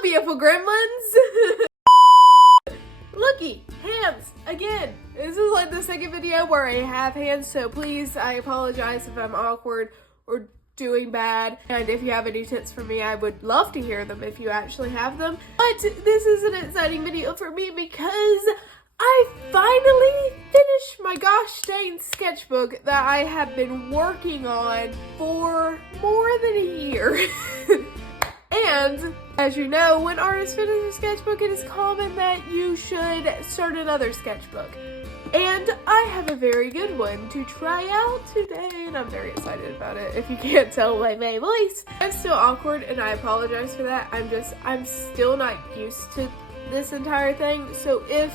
Hello, beautiful gremlins! Looky, hands, again. This is like the second video where I have hands, so please, I apologize if I'm awkward or doing bad. And if you have any tips for me, I would love to hear them if you actually have them. But this is an exciting video for me because I finally finished my gosh dang sketchbook that I have been working on for more than a year. And as you know, when artists finish a sketchbook, it is common that you should start another sketchbook. And I have a very good one to try out today, and I'm very excited about it, if you can't tell by my voice. I'm still awkward, and I apologize for that. I'm still not used to this entire thing, so if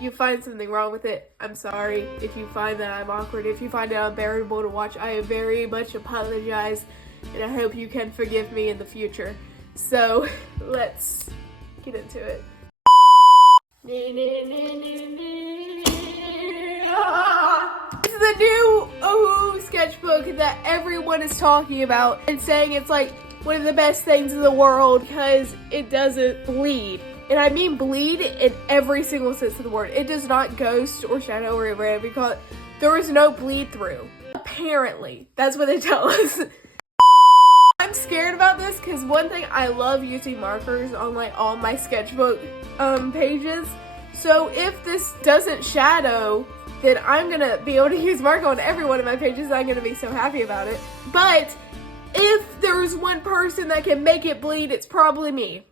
you find something wrong with it, I'm sorry. If you find that I'm awkward, if you find it unbearable to watch, I very much apologize, and I hope you can forgive me in the future. So, let's get into it. It's the new Ohuhu sketchbook that everyone is talking about and saying it's like one of the best things in the world because it doesn't bleed. And I mean bleed in every single sense of the word. It does not ghost or shadow or whatever you call it. There is no bleed through. Apparently. That's what they tell us. I'm scared about this because one thing, I love using markers on like all my sketchbook pages. So if this doesn't shadow, then I'm gonna be able to use marker on every one of my pages. I'm gonna be so happy about it. But if there's one person that can make it bleed, it's probably me.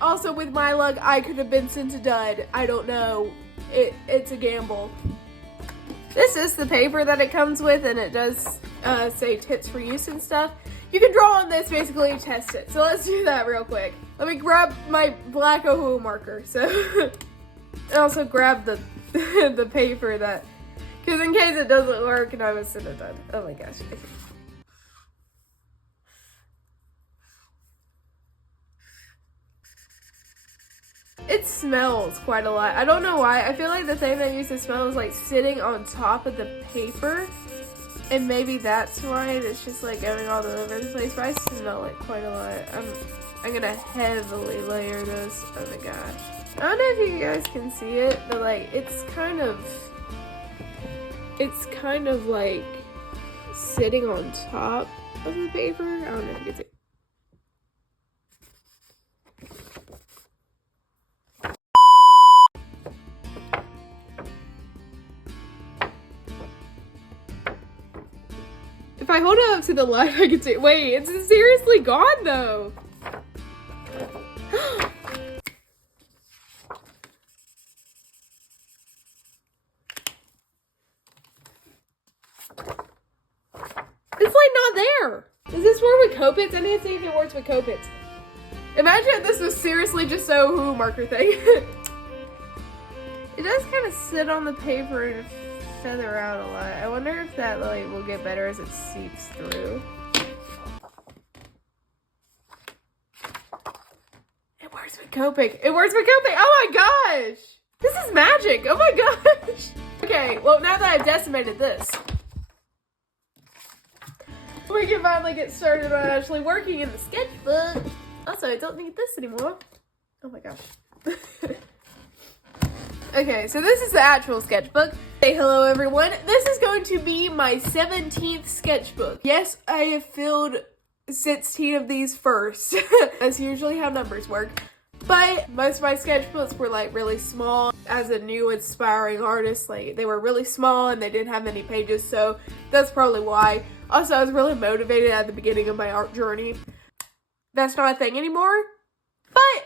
Also, with my luck, I could have been sent a dud. I don't know. It's a gamble. This is the paper that it comes with, and it does say tips for use and stuff. You can draw on this basically and test it. So let's do that real quick. Let me grab my black Ohuhu marker. So and also grab the the paper that, because in case it doesn't work and I was sent a dud. Oh my gosh. It smells quite a lot. I don't know why. I feel like the thing that used to smell is like sitting on top of the paper. And maybe that's why it's just like going all over the place. But I smell it quite a lot. I'm gonna heavily layer this. Oh my gosh. I don't know if you guys can see it, but like it's kind of like sitting on top of the paper. I don't know if you can see it. If I hold it up to the light, I can see it. Wait, it's seriously gone though. It's like not there. Does this work with Copics? I need to see if it works with Copics. Imagine if this was seriously just a Ohuhu marker thing. It does kind of sit on the paper and feather out a lot. I wonder if that like will get better as it seeps through. It works with Copic. It works with Copic. Oh my gosh! This is magic. Oh my gosh! Okay, well now that I've decimated this, we can finally get started on actually working in the sketchbook. Also, I don't need this anymore. Oh my gosh. Okay, so this is the actual sketchbook. Say hello everyone. This is going to be my 17th sketchbook. Yes, I have filled 16 of these first. That's usually how numbers work. But most of my sketchbooks were like really small. As a new aspiring artist, like they were really small and they didn't have many pages, so that's probably why. Also, I was really motivated at the beginning of my art journey. That's not a thing anymore. But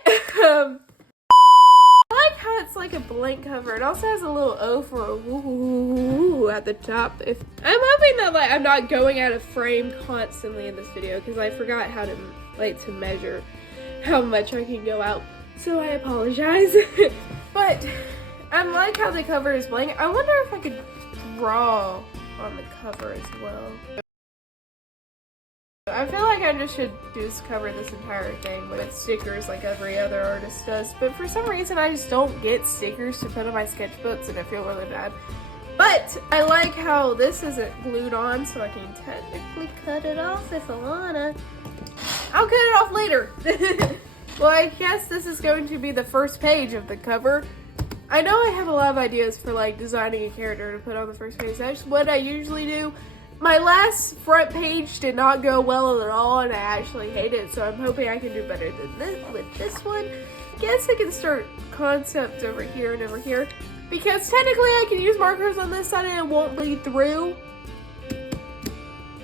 I like how it's like a blank cover. It also has a little O for Ohuhu at the top. I'm hoping that like I'm not going out of frame constantly in this video because I forgot how to like to measure how much I can go out. So I apologize. But I like how the cover is blank. I wonder if I could draw on the cover as well. I feel like I just should just cover this entire thing with stickers like every other artist does, but for some reason I just don't get stickers to put on my sketchbooks and I feel really bad. But I like how this isn't glued on, so I can technically cut it off if I wanna. I I'll cut it off later. Well, I guess this is going to be the first page of the cover. I know I have a lot of ideas for like designing a character to put on the first page. That's what I usually do. My last front page did not go well at all, and I actually hate it, so I'm hoping I can do better than this with this one. I guess I can start concept over here and over here, because technically I can use markers on this side and it won't bleed through.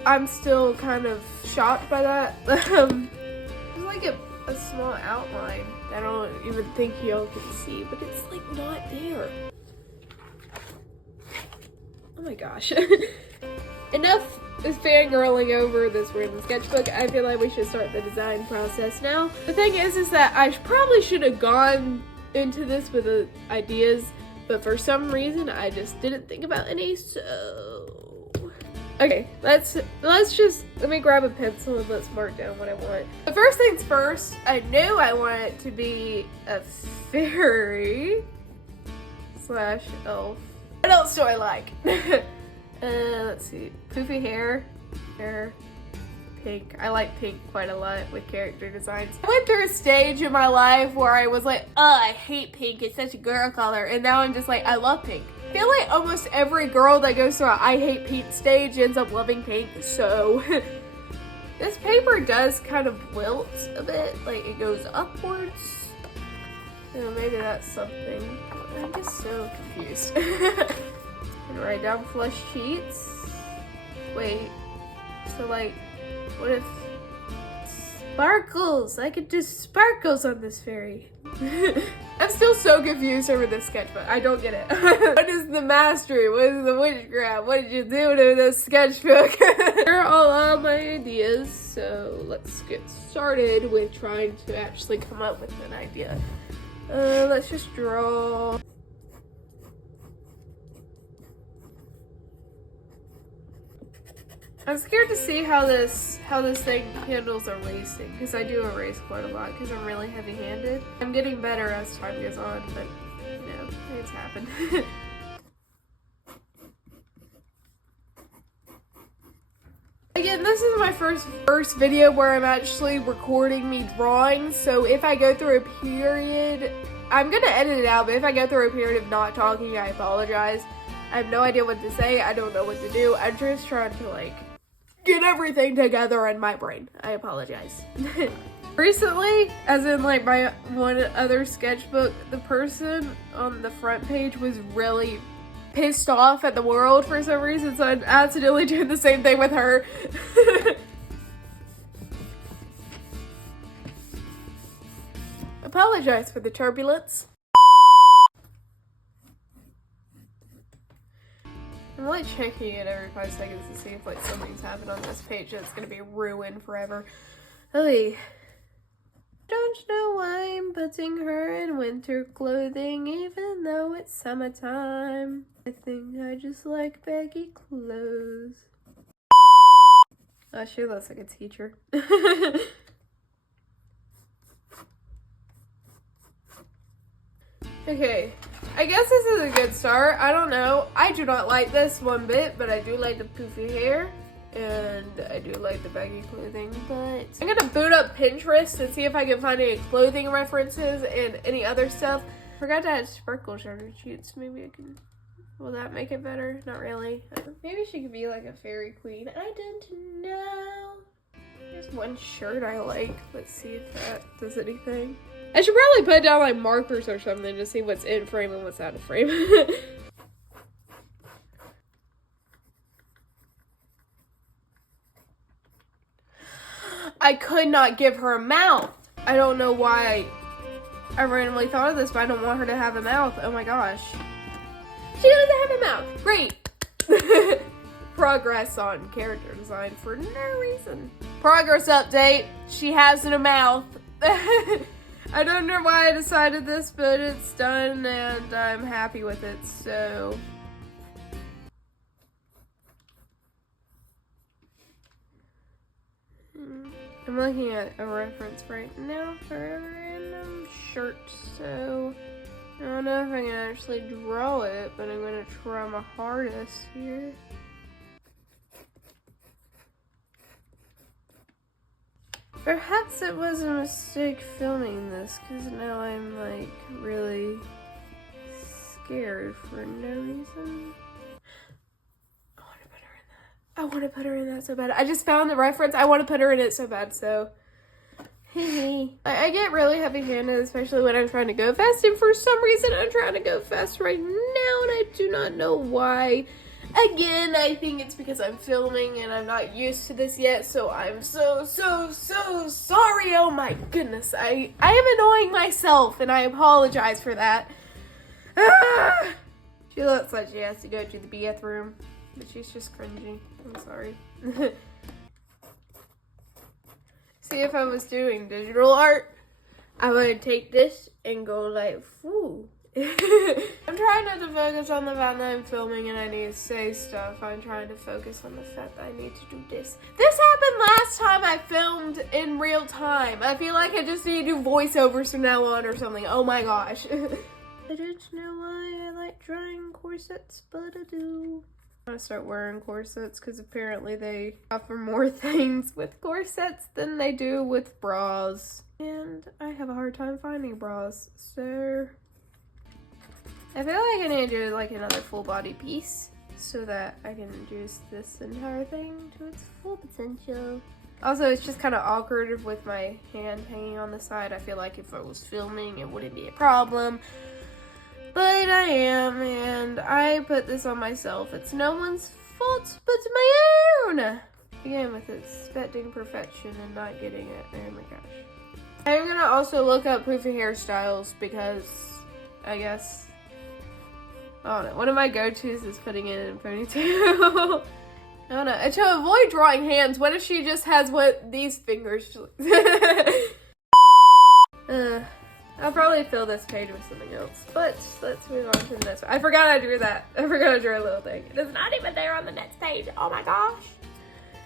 I'm still kind of shocked by that. There's like a small outline that I don't even think y'all can see, but it's like not there. Oh my gosh. Enough is fangirling over this random sketchbook. I feel like we should start the design process now. The thing is that I probably should have gone into this with ideas, but for some reason I just didn't think about any, so... Okay, let me grab a pencil and let's mark down what I want. The first things first, I knew I want it to be a fairy / elf. What else do I like? Let's see, poofy hair, pink. I like pink quite a lot with character designs. I went through a stage in my life where I was like, I hate pink, it's such a girl color, and now I'm just like, I love pink. I feel like almost every girl that goes through a I hate pink stage ends up loving pink, so this paper does kind of wilt a bit, like it goes upwards. So maybe that's something. I'm just so confused. And write down flush sheets. Wait, so like, what if sparkles? I could do sparkles on this fairy. I'm still so confused over this sketchbook. I don't get it. What is the mastery? What is the witchcraft? What did you do to this sketchbook? Here are all of my ideas, so let's get started with trying to actually come up with an idea. Let's just draw. I'm scared to see how this thing handles erasing, because I do erase quite a lot because I'm really heavy-handed. I'm getting better as time goes on, but you know, it's happened. Again, this is my first video where I'm actually recording me drawing, so if I go through a period, I'm gonna edit it out, but if I go through a period of not talking, I apologize. I have no idea what to say, I don't know what to do. I'm just trying to like get everything together in my brain. I apologize. Recently, as in like my one other sketchbook, the person on the front page was really pissed off at the world for some reason, so I'm accidentally doing the same thing with her. Apologize for the turbulence. I'm like checking it every 5 seconds to see if like something's happened on this page that's gonna be ruined forever. Hey, don't know why I'm putting her in winter clothing even though it's summertime. I think I just like baggy clothes. Oh, she looks like a teacher. Okay, I guess this is a good start. I don't know. I do not like this one bit, but I do like the poofy hair. And I do like the baggy clothing, but I'm gonna boot up Pinterest and see if I can find any clothing references and any other stuff. Forgot to add sparkles on her cheeks. Maybe I can, will that make it better? Not really. Maybe she could be like a fairy queen. I don't know. There's one shirt I like. Let's see if that does anything. I should probably put down like markers or something to see what's in frame and what's out of frame. I could not give her a mouth. I don't know why I randomly thought of this, but I don't want her to have a mouth. Oh my gosh. She doesn't have a mouth. Great. Progress on character design for no reason. Progress update. She has a mouth. I don't know why I decided this, but it's done and I'm happy with it, so. I'm looking at a reference right now for a random shirt, so I don't know if I can actually draw it, but I'm gonna try my hardest here. Perhaps it was a mistake filming this, because now I'm like really scared for no reason. I want to put her in that so bad. I just found the reference. I want to put her in it so bad, so. I get really heavy-handed, especially when I'm trying to go fast, and for some reason I'm trying to go fast right now, and I do not know why. Again, I think it's because I'm filming and I'm not used to this yet, so I'm so sorry. Oh my goodness. I am annoying myself, and I apologize for that. Ah! She looks like she has to go to the bathroom, but she's just cringing. I'm sorry. See, if I was doing digital art, I would take this and go like, whoo. I'm trying not to focus on the fact that I'm filming and I need to say stuff. I'm trying to focus on the fact that I need to do this. This happened last time I filmed in real time. I feel like I just need to do voiceovers from now on or something. Oh my gosh. I don't know why I like drawing corsets, but I do. I'm gonna start wearing corsets because apparently they offer more things with corsets than they do with bras. And I have a hard time finding bras, so I feel like I need to do like another full body piece so that I can juice this entire thing to its full potential. Also, it's just kind of awkward with my hand hanging on the side. I feel like if I was filming, it wouldn't be a problem. But I am, and I put this on myself. It's no one's fault but my own. Again, with expecting perfection and not getting it. Oh my gosh. I'm gonna also look up poofy hairstyles because I guess, I don't know, one of my go-tos is putting it in a ponytail. I don't know. And to avoid drawing hands, what if she just has what these fingers? I'll probably fill this page with something else, but let's move on to the next one. I forgot I drew that. I forgot I drew a little thing. It is not even there on the next page. Oh my gosh.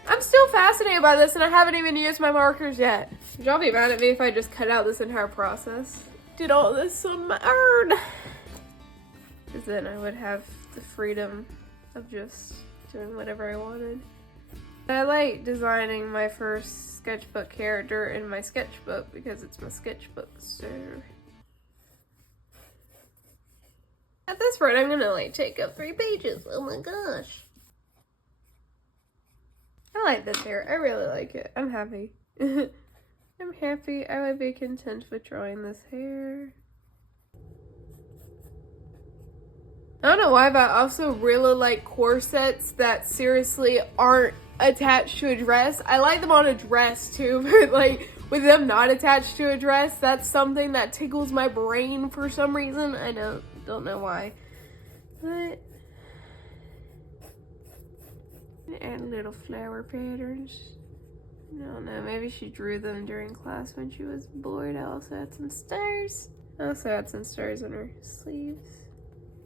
I'm still fascinated by this and I haven't even used my markers yet. Would y'all be mad at me if I just cut out this entire process? Did all this on my own. Because then I would have the freedom of just doing whatever I wanted. I like designing my first sketchbook character in my sketchbook because it's my sketchbook, so at this point I'm gonna like take up 3 pages. Oh my gosh. I like this hair. I really like it. I'm happy. I'm happy. I would be content with drawing this hair. I don't know why, but I also really like corsets that seriously aren't attached to a dress. I like them on a dress too, but like with them not attached to a dress, that's something that tickles my brain for some reason. I don't know why. But add little flower patterns. I don't know, maybe she drew them during class when she was bored. I also had some stars. I also had some stars on her sleeves.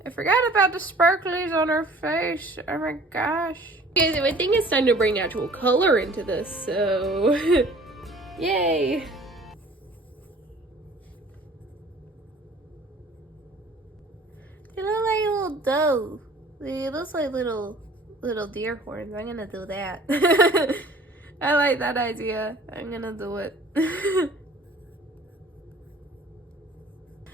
I forgot about the sparklies on her face. Oh my gosh. Guys, I think it's time to bring actual color into this, so yay. They look like a little doe. It looks like little deer horns. I'm gonna do that. I like that idea. I'm gonna do it.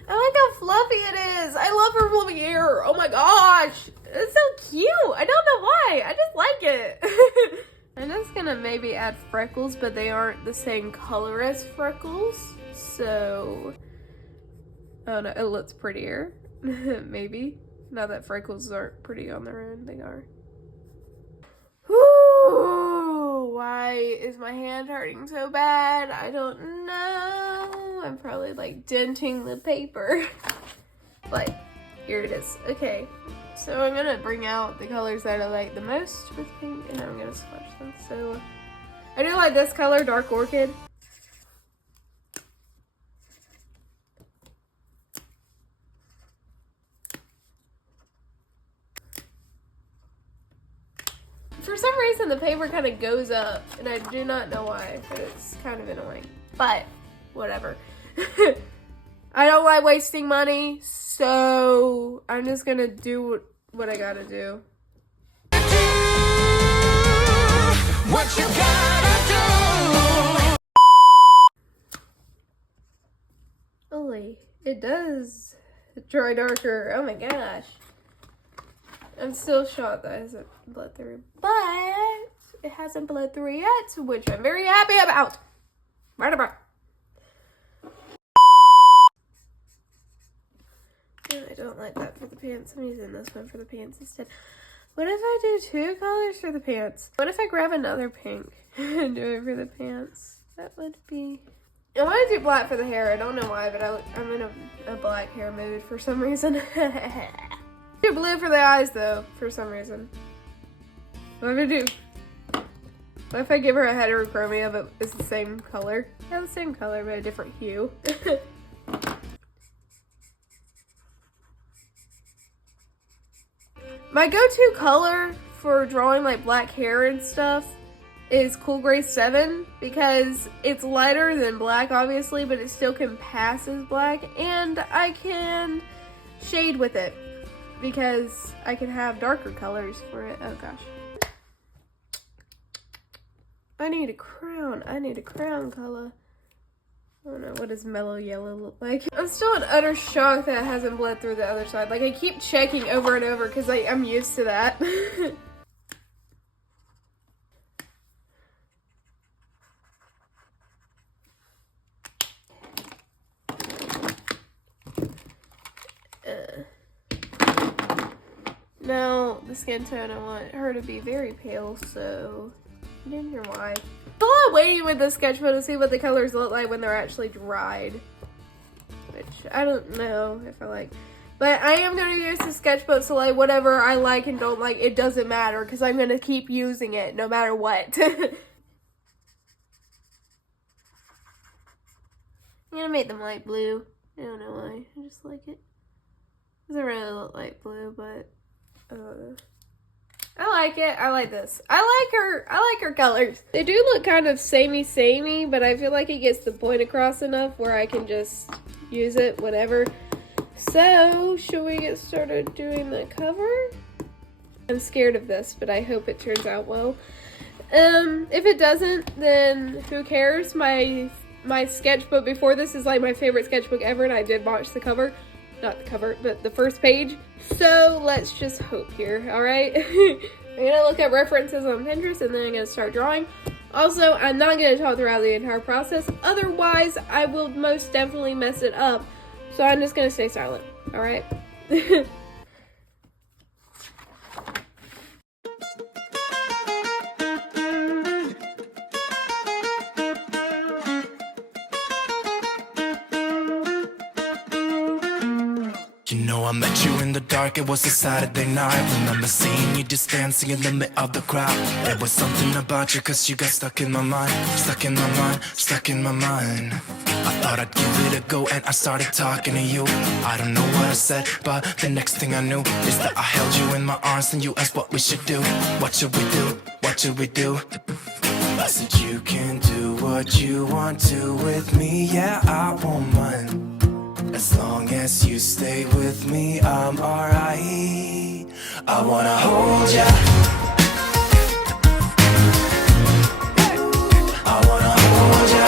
I like how fluffy it is. I love her fluffy hair. Oh my gosh. It's so cute. I don't know why. I just like it. I'm just gonna maybe add freckles, but they aren't the same color as freckles. So, oh no, it looks prettier. Maybe. Now that freckles aren't pretty on their own, they are. Whew, why is my hand hurting so bad? I don't know. I'm probably like denting the paper. But here it is. Okay, so I'm gonna bring out the colors that I like the most with pink, and I'm gonna swatch them. So I do like this color, Dark Orchid. For some reason, the paper kind of goes up, and I do not know why, but it's kind of annoying. But, whatever. I don't like wasting money, so I'm just gonna do what I gotta do. What you gotta do. It does dry darker. Oh my gosh. I'm still shocked that it hasn't bled through. But it hasn't bled through yet, which I'm very happy about. Right about. I don't like that for the pants. I'm using this one for the pants instead. What if I do 2 colors for the pants? What if I grab another pink and do it for the pants? That would be... I want to do black for the hair. I don't know why, but I'm in a black hair mood for some reason. Do blue for the eyes, though, for some reason. What if I do? What if I give her a heterochromia, but it's the same color? Yeah, the same color, but a different hue. My go-to color for drawing like black hair and stuff is Cool Gray 7 because it's lighter than black, obviously, but it still can pass as black, and I can shade with it because I can have darker colors for it. Oh gosh. I need a crown. I need a crown color. I don't know, what does mellow yellow look like? I'm still in utter shock that it hasn't bled through the other side. Like, I keep checking over and over because I'm used to that. Now, the skin tone, I want her to be very pale, so you didn't hear why. I'm a lot waiting with the sketchbook to see what the colors look like when they're actually dried, which I don't know if I like. But I am going to use the sketchbook, so like whatever I like and don't like, it doesn't matter because I'm going to keep using it no matter what. I'm going to make them light blue. I don't know why. I just like it. It doesn't really look like blue, but I like it. I like this. I like her colors. They do look kind of samey, but I feel like it gets the point across enough where I can just use it whenever. So, should we get started doing the cover? I'm scared of this, but I hope it turns out well. If it doesn't, then who cares? My sketchbook before this is like my favorite sketchbook ever, and I did watch the cover. Not the cover, but the first page. So let's just hope here, alright? I'm gonna look at references on Pinterest and then I'm gonna start drawing. Also, I'm not gonna talk throughout the entire process, otherwise I will most definitely mess it up. So I'm just gonna stay silent, alright? You know I met you in the dark, it was a Saturday night. Remember seeing you just dancing in the middle of the crowd. There was something about you cause you got stuck in my mind. Stuck in my mind, stuck in my mind. I thought I'd give it a go and I started talking to you. I don't know what I said, but the next thing I knew is that I held you in my arms and you asked what we should do. What should we do? What should we do? I said you can do what you want to with me. Yeah, I won't mind. As long as you stay with me, I'm alright. I wanna hold ya. I wanna hold ya.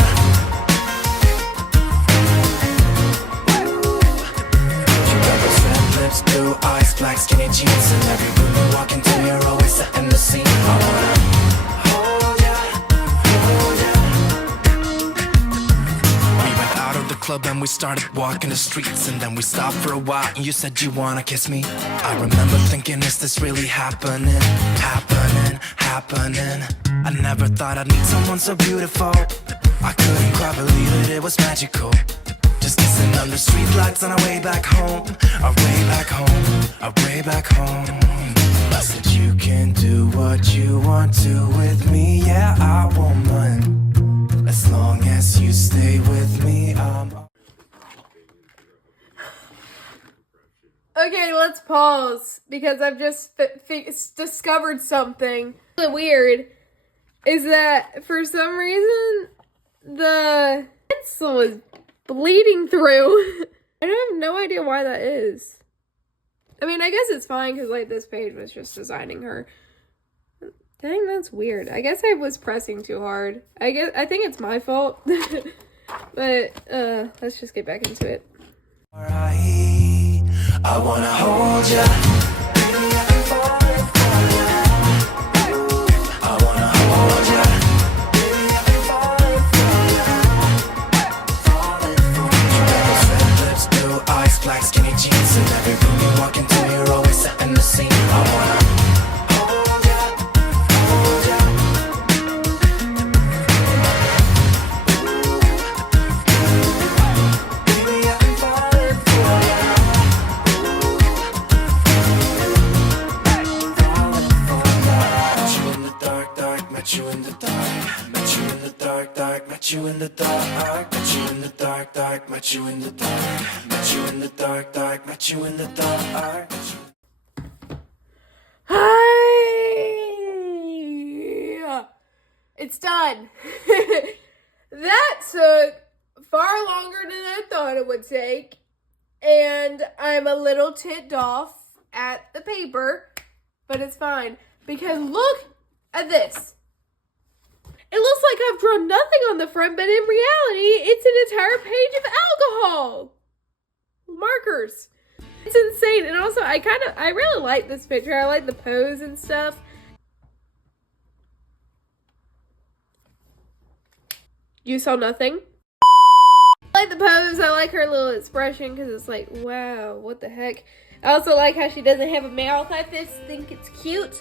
You got those red lips, blue eyes, black skinny jeans, and every room you walk into, you're always setting the scene. I wanna hold ya, hold ya. We went out of the club and we started walking the streets, and then we stopped for a while and you said you wanna kiss me. I remember thinking, is this really happening? Happening, happening. I never thought I'd meet someone so beautiful. I couldn't quite believe it, it was magical. Just kissing under street lights on our way back home. Our way back home, our way back home. I said you can do what you want to with me. Yeah, I won't mind. As long as you stay with me, Okay, let's pause because I've just discovered something really weird. Is that for some reason the pencil is bleeding through. I have no idea why that is. I mean, I guess it's fine because like this page was just designing her. Dang, that's weird. I guess I was pressing too hard. I think it's my fault. But let's just get back into it. I wanna hold ya. Baby, I can fall for ya. I wanna hold ya. Baby, I can fall for ya. Falling for ya. You got those red lips, blue eyes, black skinny jeans, and every room you walk into, you're always setting the scene. I wanna hold ya, hold ya. Baby, I can fall for ya. Met you in the dark, met you in the dark, dark, met you in the dark, met you in the dark, dark, met you in the dark, met you in the dark, dark, met you in the dark. Hi! It's done. That took far longer than I thought it would take, and I'm a little ticked off at the paper, but it's fine because look at this. It looks like I've drawn nothing on the front, but in reality, it's an entire page of alcohol markers. It's insane. And also, I really like this picture. I like the pose and stuff. You saw nothing? I like the pose. I like her little expression because it's like, wow, what the heck. I also like how she doesn't have a mouth. I just think it's cute.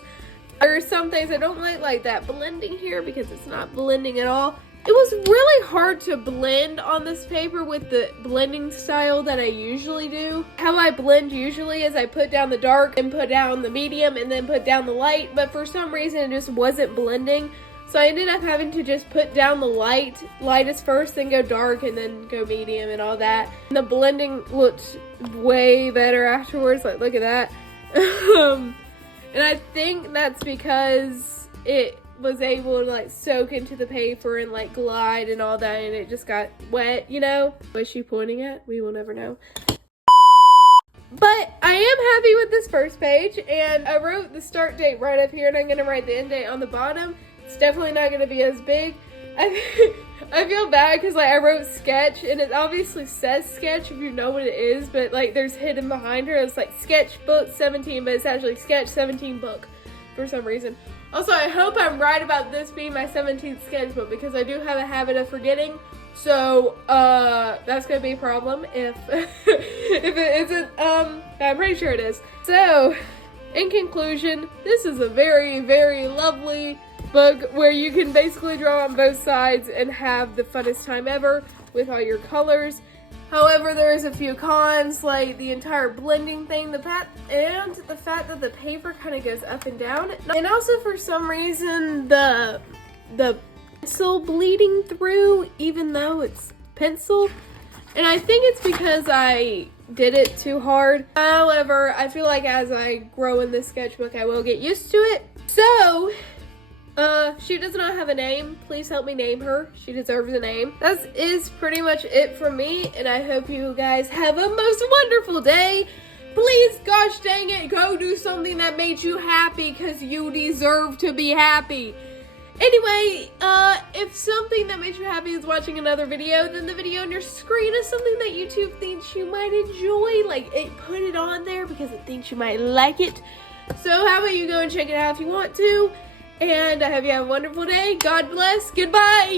There are some things I don't like that blending here because it's not blending at all. It was really hard to blend on this paper with the blending style that I usually do. How I blend usually is I put down the dark and put down the medium and then put down the light, but for some reason it just wasn't blending. So I ended up having to just put down the lightest first, then go dark, and then go medium and all that. And the blending looked way better afterwards, like look at that. And I think that's because it was able to like soak into the paper and like glide and all that, and it just got wet, you know? What is she pointing at? We will never know. But I am happy with this first page, and I wrote the start date right up here, and I'm gonna write the end date on the bottom. It's definitely not gonna be as big. I feel bad because like I wrote sketch, and it obviously says sketch if you know what it is, but like there's hidden behind her. It's like Sketchbook 17, but it's actually Sketch 17 book for some reason. Also, I hope I'm right about this being my 17th sketchbook because I do have a habit of forgetting. So that's gonna be a problem if if it isn't. I'm pretty sure it is. So in conclusion, this is a very, very lovely book where you can basically draw on both sides and have the funnest time ever with all your colors. However, there's a few cons, like the entire blending thing, the fact that the paper kind of goes up and down, and also for some reason the pencil bleeding through even though it's pencil, and I think it's because I did it too hard. However, I feel like as I grow in this sketchbook I will get used to it. So she does not have a name. Please help me name her. She deserves a name. That is pretty much it for me, and I hope you guys have a most wonderful day. Please, gosh dang it, go do something that made you happy because you deserve to be happy. Anyway, if something that made you happy is watching another video, then the video on your screen is something that YouTube thinks you might enjoy. Like, it put it on there because it thinks you might like it. So how about you go and check it out if you want to. And I hope you have a wonderful day. God bless. Goodbye.